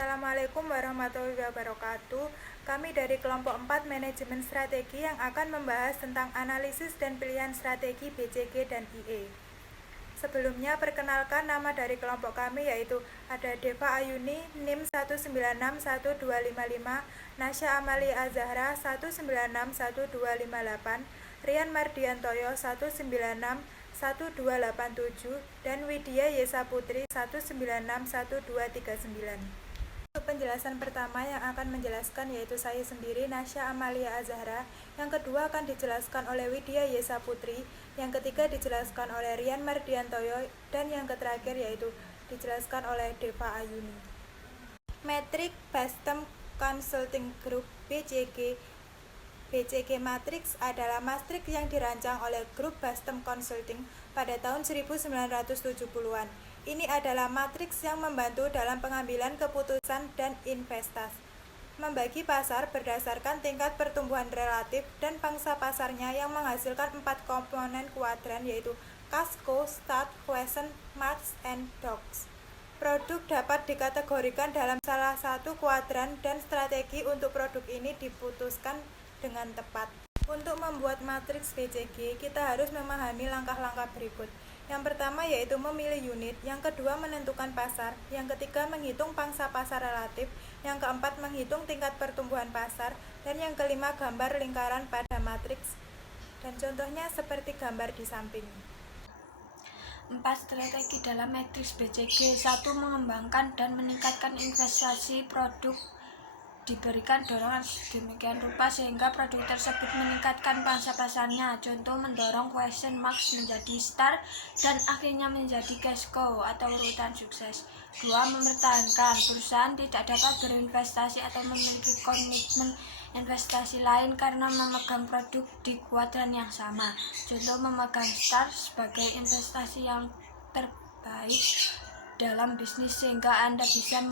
Assalamualaikum warahmatullahi wabarakatuh. Kami dari kelompok 4 manajemen strategi yang akan membahas tentang analisis dan pilihan strategi BCG dan IE. Sebelumnya perkenalkan nama dari kelompok kami yaitu ada Deva Ayuni NIM 1961255, Nasya Amali Azahra 1961258, Rian Mardiantoyo 1961287, dan Widya Yesa Putri 1961239. Untuk penjelasan pertama yang akan menjelaskan yaitu saya sendiri, Nasya Amalia Azahra. Yang kedua akan dijelaskan oleh Widya Yesa Putri. Yang ketiga dijelaskan oleh Rian Mardiantoyo. Dan yang terakhir yaitu dijelaskan oleh Deva Ayuni. Metric Boston Consulting Group BCG Matrix adalah matriks yang dirancang oleh grup Boston Consulting pada tahun 1970-an. Ini adalah matriks yang membantu dalam pengambilan keputusan dan investasi. Membagi pasar berdasarkan tingkat pertumbuhan relatif dan pangsa pasarnya yang menghasilkan 4 komponen kuadran yaitu Casco, Start, Quotient, Marks, and Docs. Produk dapat dikategorikan dalam salah satu kuadran dan strategi untuk produk ini diputuskan dengan tepat. Untuk membuat matriks BCG, kita harus memahami langkah-langkah berikut. Yang pertama yaitu memilih unit, yang kedua menentukan pasar, yang ketiga menghitung pangsa pasar relatif, yang keempat menghitung tingkat pertumbuhan pasar, dan yang kelima gambar lingkaran pada matriks. Dan contohnya seperti gambar di samping. 4 strategi dalam matriks BCG. 1. Mengembangkan dan meningkatkan investasi produk. Diberikan dorongan sedemikian rupa sehingga produk tersebut meningkatkan pangsa pasarnya. Contoh, mendorong Quotient, Marks menjadi Start dan akhirnya menjadi Casco atau urutan sukses. 2. Mempertahankan. Perusahaan tidak dapat berinvestasi atau memiliki komitmen investasi lain karena memegang produk di kuadran yang sama. Contoh, memegang Start sebagai investasi yang terbaik dalam bisnis sehingga Anda bisa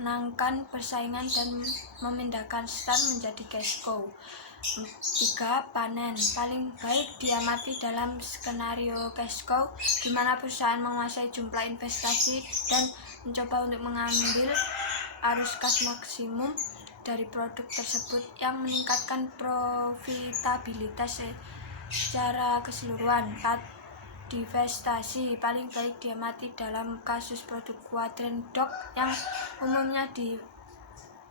menangkan persaingan dan memindahkan Start menjadi Casco. 3. Panen. Paling baik diamati dalam skenario Casco, di mana perusahaan menguasai jumlah investasi dan mencoba untuk mengambil arus kas maksimum dari produk tersebut yang meningkatkan profitabilitas secara keseluruhan. 4. Divestasi. Paling baik diamati dalam kasus produk kuadran DOC yang umumnya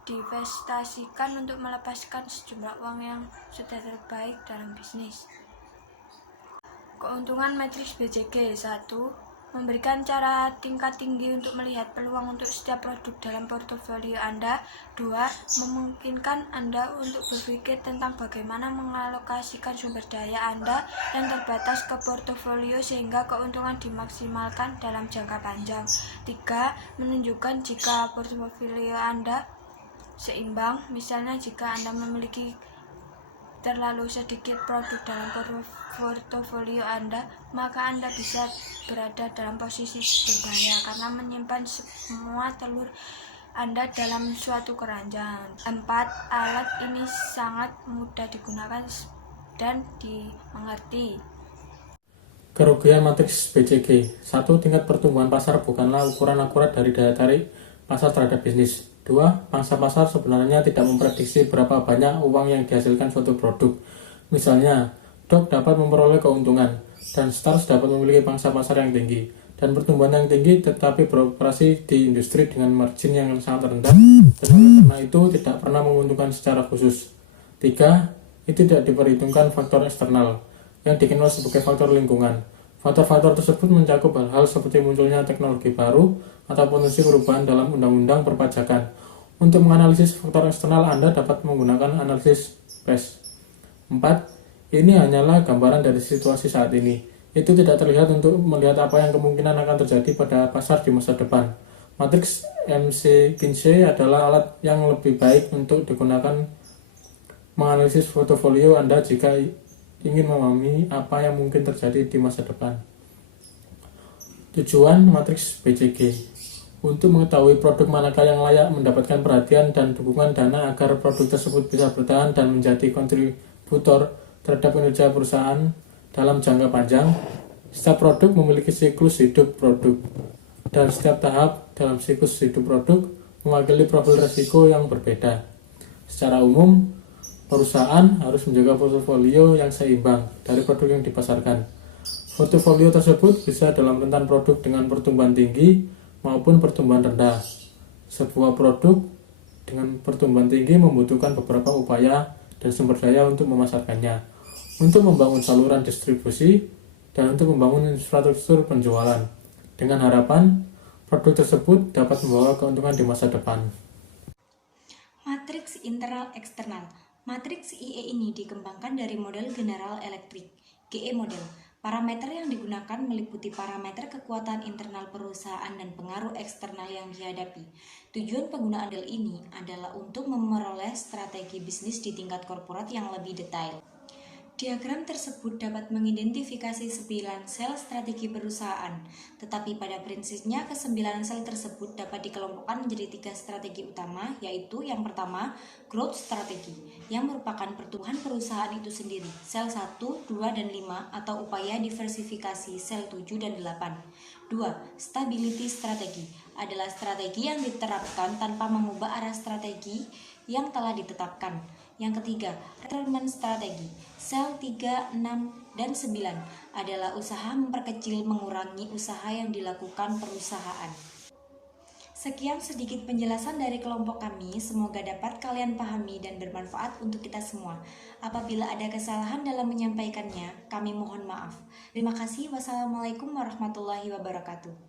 divestasikan untuk melepaskan sejumlah uang yang sudah terbaik dalam bisnis. Keuntungan matriks BCG. 1. Memberikan cara tingkat tinggi untuk melihat peluang untuk setiap produk dalam portofolio Anda. 2. Memungkinkan Anda untuk berpikir tentang bagaimana mengalokasikan sumber daya Anda yang terbatas ke portofolio sehingga keuntungan dimaksimalkan dalam jangka panjang. 3. Menunjukkan jika portofolio Anda seimbang, misalnya jika Anda memiliki terlalu sedikit produk dalam portofolio Anda, maka Anda bisa berada dalam posisi berbahaya karena menyimpan semua telur Anda dalam suatu keranjang. 4. Alat ini sangat mudah digunakan dan dimengerti. Kerugian matriks BCG. 1. Tingkat pertumbuhan pasar bukanlah ukuran akurat dari daya tarik pasar terhadap bisnis. 2. Pangsa pasar sebenarnya tidak memprediksi berapa banyak uang yang dihasilkan suatu produk. Misalnya, DOC dapat memperoleh keuntungan, dan Stars dapat memiliki pangsa pasar yang tinggi, dan pertumbuhan yang tinggi tetapi beroperasi di industri dengan margin yang sangat rendah, dan karena itu tidak pernah menguntungkan secara khusus. 3. Itu tidak diperhitungkan faktor eksternal, yang dikenal sebagai faktor lingkungan. Faktor-faktor tersebut mencakup hal-hal seperti munculnya teknologi baru atau potensi perubahan dalam undang-undang perpajakan. Untuk menganalisis faktor eksternal, Anda dapat menggunakan analisis PES. 4. Ini hanyalah gambaran dari situasi saat ini. Itu tidak terlihat untuk melihat apa yang kemungkinan akan terjadi pada pasar di masa depan. Matriks McKinsey adalah alat yang lebih baik untuk digunakan menganalisis portofolio Anda jika ingin memahami apa yang mungkin terjadi di masa depan. Tujuan matriks BCG untuk mengetahui produk manakah yang layak mendapatkan perhatian dan dukungan dana agar produk tersebut bisa bertahan dan menjadi kontributor terhadap kinerja perusahaan dalam jangka panjang. Setiap produk memiliki siklus hidup produk, dan setiap tahap dalam siklus hidup produk mewakili profil risiko yang berbeda. Secara umum, perusahaan harus menjaga portofolio yang seimbang dari produk yang dipasarkan. Portofolio tersebut bisa dalam rentan produk dengan pertumbuhan tinggi maupun pertumbuhan rendah. Sebuah produk dengan pertumbuhan tinggi membutuhkan beberapa upaya dan sumber daya untuk memasarkannya, untuk membangun saluran distribusi, dan untuk membangun infrastruktur penjualan, dengan harapan produk tersebut dapat membawa keuntungan di masa depan. Matriks internal eksternal. Matriks IE ini dikembangkan dari model General Electric, GE model. Parameter yang digunakan meliputi parameter kekuatan internal perusahaan dan pengaruh eksternal yang dihadapi. Tujuan penggunaan model ini adalah untuk memperoleh strategi bisnis di tingkat korporat yang lebih detail. Diagram tersebut dapat mengidentifikasi 9 sel strategi perusahaan, tetapi pada prinsipnya ke-9 sel tersebut dapat dikelompokkan menjadi 3 strategi utama, yaitu yang pertama, growth strategi, yang merupakan pertumbuhan perusahaan itu sendiri, sel 1, 2, dan 5, atau upaya diversifikasi sel 7 dan 8. 2. Stability strategi adalah strategi yang diterapkan tanpa mengubah arah strategi yang telah ditetapkan. Yang ketiga, retirement strategi, sel 3, 6, dan 9 adalah usaha memperkecil mengurangi usaha yang dilakukan perusahaan. Sekian sedikit penjelasan dari kelompok kami, semoga dapat kalian pahami dan bermanfaat untuk kita semua. Apabila ada kesalahan dalam menyampaikannya, kami mohon maaf. Terima kasih. Wassalamualaikum warahmatullahi wabarakatuh.